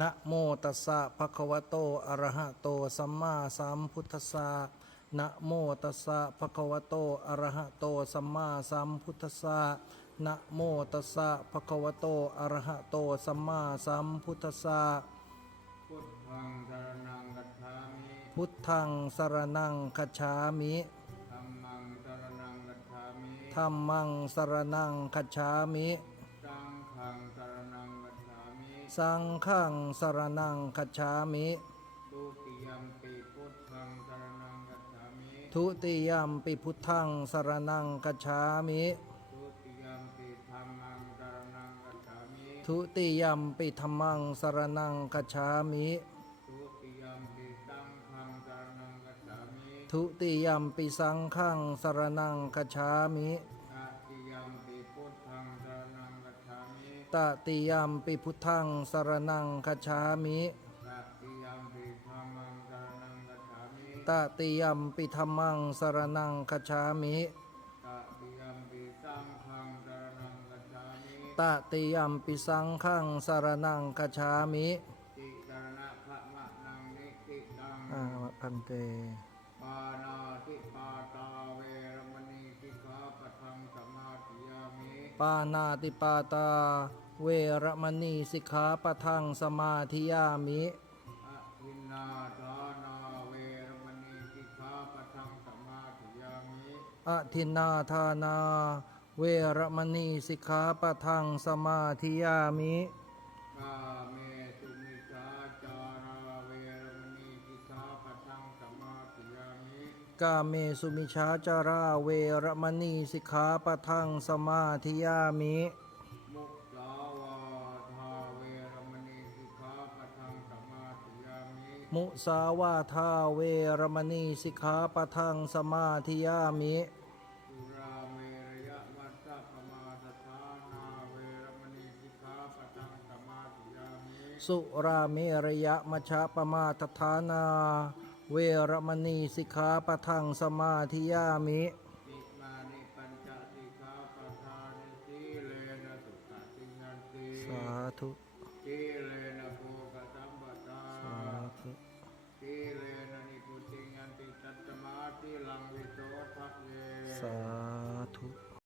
นะโมตัสสะภะคะวะโต อะระหะโต สัมมาสัมพุทธัสสะนะโมตัสสะภะคะวะโต อะระหะโต สัมมาสัมพุทธัสสะนะโมตัสสะภะคะวะโต อะระหะโต สัมมาสัมพุทธัสสะพุทธังสรนังกัจฉามิพุทธังสรนังคัจฉามิธัมมังสรนังกัจฉามิธัมมังสรนังคัจฉามิ สังฆังสรนังกัจฉามิ สังฆังสรนังคัจฉามิทุติยมปิพุทธังสรนังกัจฉามิทุติยมปิพุทธังสรนังคัจฉามิทุติยมปิธัมมังสรนังกัจฉามิทุติยมปิธรรมังสรนังคัจฉามิทุติยมปิสังฆังสรนังกัจฉามิทุติยมปิสังฆังสรนังคัจฉามิ ตติยมปิพุทธังสรนังคัจฉามิตติยมปิธัมมังสรนังกัจฉามิตติยมปิธรรมังสรนังคัจฉามิตติยมปิสังฆังสรนังกัจฉามิตติยมปิสังฆังสรนังคัจฉามิติสรณะพระมะนังนิติตังอาพันเตปานาติปาตาเวรมณีสิกขาปะทังสมาธิยามิปานาติปาตา เวรมณีสิกขาปะทังสมาธิยามิอะทินนาทานา เวรมณีสิกขาปะทังสมาธิยามิอทินนาทานาเวรมณีสิกขาปะทังสมาธิยามิกาเมสุมิชาจาราเวรมณีสิกขาปะทังสมาธิยามิกาเมสุมิชาจาราเวรมณีสิกขาปะทังสมาธิยามิมุ มิมุสาวาทาเวรมณีสิกขาปะทังสมาธิยามิสุราเมรยะมัสสะปมาทฐานาเวรมณีสิกขาปะทังสมาธิยามิสุราเมรยะมัชฌะปมาทฐานา เวรมณีสิกขาปะทังสมาธิยามินิมานิปัญจสิกขาปะทานิสีเลนะสุขติยันติสาธุสีเล